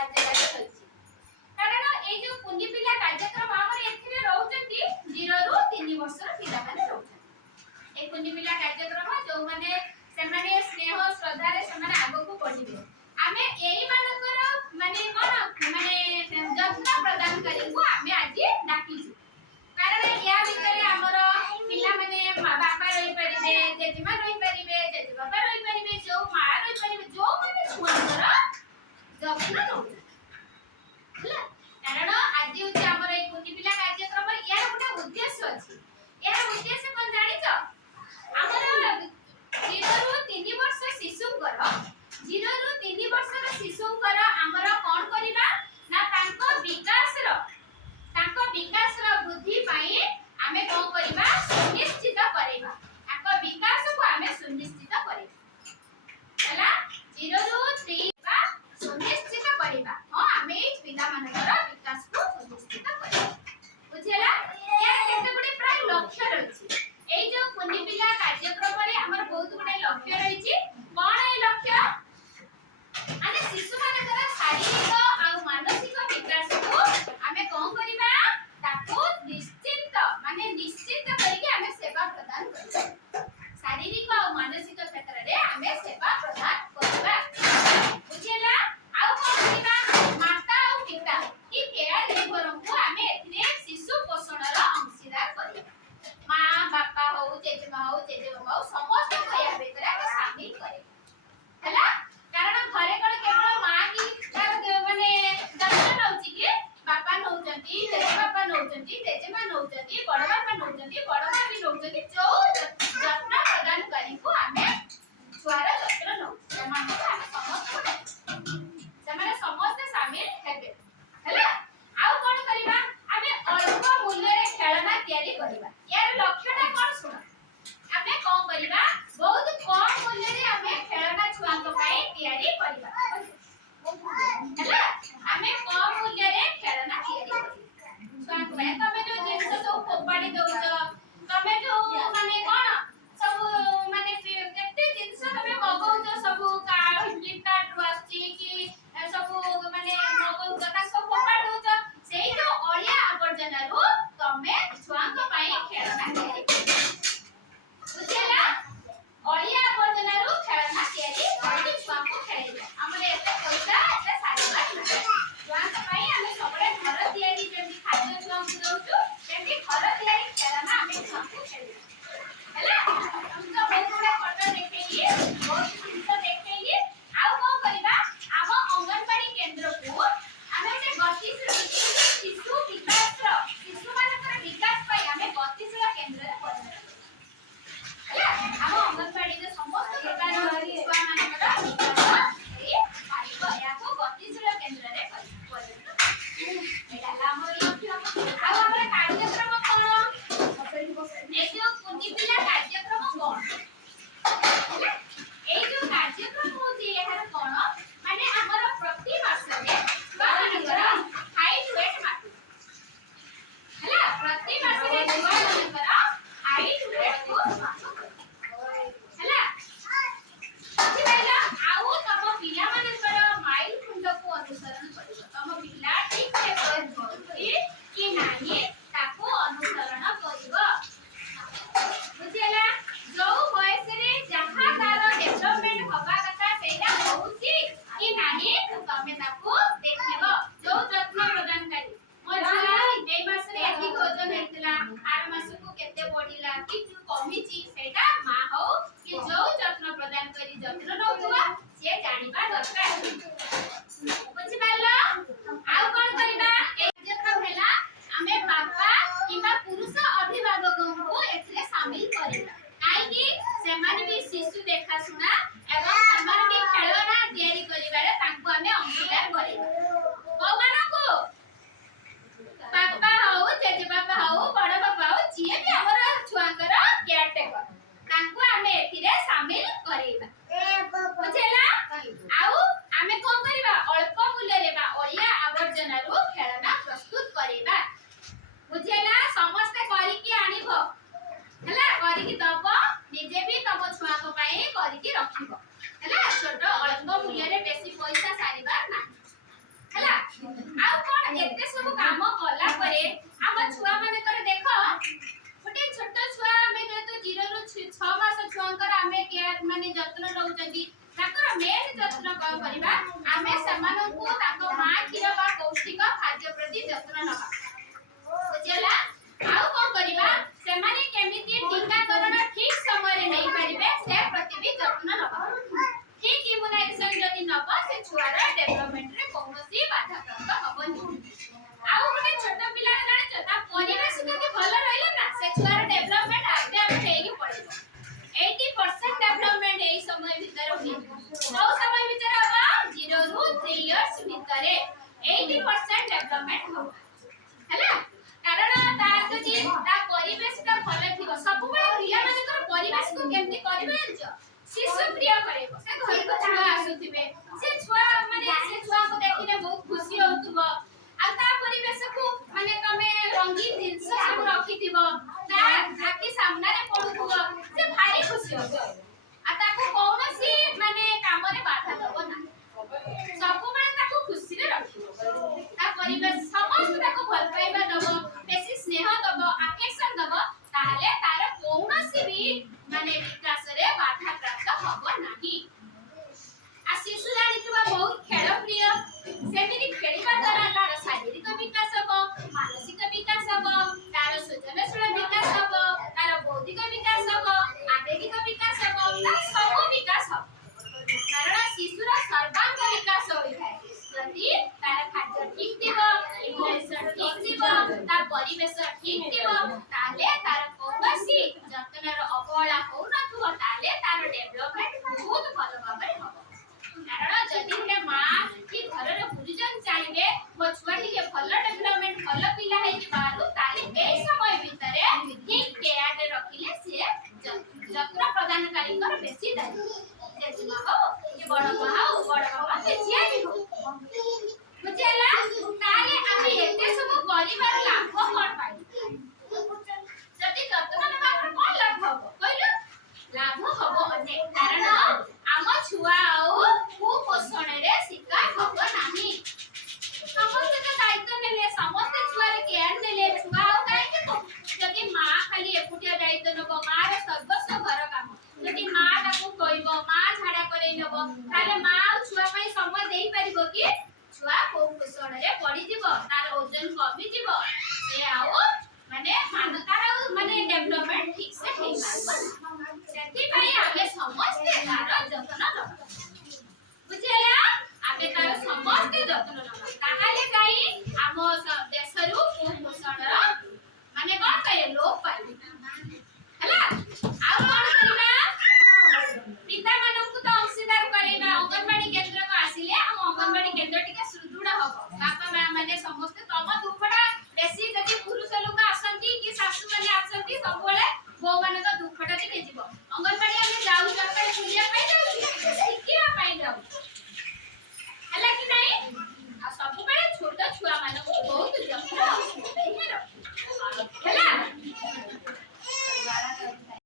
କାର୍ଯ୍ୟକାରୀ ହୋଇଛି। କାରଣ এই যে କୁନି ପିଲା କାର୍ଯ୍ୟକ୍ରମ ଆମର ଏଥିରେ ରହୁଛନ୍ତି 0 ରୁ 3 ବର୍ଷର ପିଲାମାନେ ରହୁଛନ୍ତି। এই କୁନି ପିଲା କାର୍ଯ୍ୟକ୍ରମ ଯୋଉମାନେ ସେମାନେ ସ୍ନେହ ଶ୍ରଦ୍ଧାରେ ସେମାନେ ଆଗକୁ ବଢିବେ। ଆମେ ଏଇ ମାନଙ୍କର ମାନେ କଣ ମାନେ ଯତ୍ନ ପ୍ରଦାନକାରୀଙ୍କୁ ଆମେ ଆଜି ଡାକିଛୁ। कारण या भितर हमर पिला माने बापा रही परिबे, जेजिमा रही परिबे, जेजि बापा रही परिबे, जो मा रही परिबे, जो माने छुआंकर जत्न नउ हला। कारण आज होची हमर ए कुनी पिला कार्यक्रम यार गोटे उद्देश्य अछि। यार उद्देश्य कोन जानि छ? हमर 0 रु 3 वर्ष शिशुकर 0 रु 3 वर्षर शिशुकर हमर कोन करिबा ना तांको विकास रो वृद्धि पाई आमे कोन करिबा सुनिश्चित करिबा। ताको विकास को आमे सुनिश्चित करिबा हला। 0 रु 3 बा सुनिश्चित करिबा। हां आमे पिला मानकर विकास को सुनिश्चित करिबा। बुझेला यार केते बडे प्राय लक्ष्य रहछि। एई जो कुनी पिला कार्यक्रम रे हमर बहुत बडे लक्ष्य रहिछि। कोन ए लक्ष्य आने शिशु मानकर शारीरिक आ मानसिक विकास को आमे कोन करिबा ताको निश्चित माने निश्चित करके आमे सेवा प्रदान करिबा। शारीरिक आ मानसिक क्षेत्र रे आमे सेवा प्रदान करिबा। बुझेला आ कोन करिबा माता आ पिता ଭିତରେ 80% ଡେଭଲପମେଣ୍ଟ ହବ ହେଲା କାରଣ ତାର ଯଦି ତା ପରିବେଶଟା ଭଲ ଥିବ ସବୁବେଳେ ପିଲାମାନଙ୍କର ପରିବେଶକୁ କେମିତି କରିବେ ଜାଣିଛ ଶିଶୁ ପ୍ରିୟ କରିବ ସେ ଘରକୁ ଛୁଆ ଆସୁଥିବେ ସେ ଛୁଆ ମାନେ ସେ ଛୁଆକୁ ଦେଖିଲେ ବହୁତ ଖୁସି ହଉଥିବ ଆଉ ତା ପରିବେଶକୁ ମାନେ ତମେ ରଙ୍ଗୀନ ଜିନିଷ ସବୁ ରଖିଥିବ ତା ଆଖି ସାମ୍ନାରେ ପଡୁଥିବ ସେ ଭାରି ଖୁସି ହବ ଆଉ ତାକୁ କୌଣସି ମାନେ କାମରେ ବାଧା ଦବ ନାହିଁ ସବୁବେଳେ ତାକୁ ଖୁସିରେ ରଖିବ ତା ପରିବେଶ ସମସ୍ତେ ତାକୁ ଭଲ ପାଇବା ଦବ ବେଶୀ ସ୍ନେହ ଦବ ଆଫେକ୍ସନ ଦବ ତାହେଲେ ତାର କୌଣସି ବି ମାନେ ବିକାଶରେ ବାଧା ପ୍ରାପ୍ତ ହବ ନାହିଁ आ शिशु ଜାଣିଥିବା ବହୁତ ଖେଳ ପ୍ରିୟ ସେମିତି ଖେଳିବା ଦ୍ୱାରା ତାର ଶାରୀରିକ ବିକାଶ ହେବ ମାନସିକ ବିକାଶ ହେବ ତାର ସୃଜନଶୀଳ ବିକାଶ ହେବ ତାର ବୌଦ୍ଧିକ ବିକାଶ ହେବ ଆବେଗିକ ବିକାଶ ହେବ ତାର ସବୁ ବିକାଶ ହେବ କାରଣ ଶିଶୁର ସର୍ବାଙ୍ଗ ବିକାଶ ହୋଇଥାଏ ଯଦି ତାର ଖାଦ୍ୟ ଠିକ ଥିବ ଇମ୍ୟୁନେସନ ଠିକ ଥିବ ତା ପରିବେଶ ଠିକ ଥିବ ତାହେଲେ ତାର କୌଣସି ଯତ୍ନର ଅବହେଳା ହଉନଥିବ ତାହେଲେ ତାର ଡେଭଲପମେଣ୍ଟ ବହୁତ ଭଲ ଭାବରେ ହେବ କାରଣ ଯଦି ଗୋଟେ ମା କି ଘରର ଗୁରୁଜନ ଚାହିଁବେ ମୋ ଛୁଆ ଟିକେ ଭଲ ଡେଭଲପମେଣ୍ଟ ଭଲ ପିଲା ହେଇକି ବାହାରୁ ତାହେଲେ ଏଇ ସମୟ ଭିତରେ ଠିକ କେୟାରରେ ରଖିଲେ ସିଏ ଯତ୍ନ ପ୍ରଦାନକାରୀଙ୍କର ବେଶୀ ଦାୟିତ୍ୱ ଜେଜେମା ହଉ କି ବଡ ମା ହଉ ବଡ ବାବା କି ଯିଏ ବି ହଉ ବୁଝିଲା ତାହେଲେ ଆମେ ଏତେ ସବୁ କରିବାର ଲାଭ କଣ ପାଇବୁ ଯଦି ଯତ୍ନ ନେବା ଆମର କଣ ଲାଭ ହବ କହିଲୁ ଲାଭ ହବ ଅନେକ କାରଣ ଆମ ଛୁଆ ଆଉ କୁପୋଷଣରେ ଶିକାର ହବ ନାହିଁ ସମସ୍ତେ ତ ଦାୟିତ୍ୱ ନେଲେ ସମସ୍ତେ ଛୁଆର କେୟାର ନେଲେ ଛୁଆ ଆଉ କାହିଁକି ଯଦି ମା ଖାଲି ଏକୁଟିଆ ଦାୟିତ୍ୱ ନେବ ମାର ସର୍ବସ୍ୱ ଘର କାମ ଯଦି ମା ତାକୁ କହିବ ମା ଝାଡା କରେଇ ନେବ ତାହେଲେ ମା ଆଉ ଛୁଆ ପାଇଁ ସମୟ ଦେଇପାରିବ କି ଛୁଆ କୁପୋଷଣରେ ପଡିଯିବ ତାର ଓଜନ କମିଯିବ ସେ ଆଉ ମାନେ ଡେଭଲପମେଣ୍ଟ ଠିକ ସେ ହେଇପାରିବ ସେଥିପାଇଁ ଆମେ ସମସ୍ତେ ତାର ଯତ୍ନ ନେବା ବୁଝିଲା ଆମେ ତାର ସମସ୍ତେ ଯତ୍ନ ନେବା ତାହେଲେ ଯାଇ ଆମ ଦେଶରୁ କୁପୋଷଣର ମାନେ କଣ କହିଲେ ଲୋପ ପାଇବ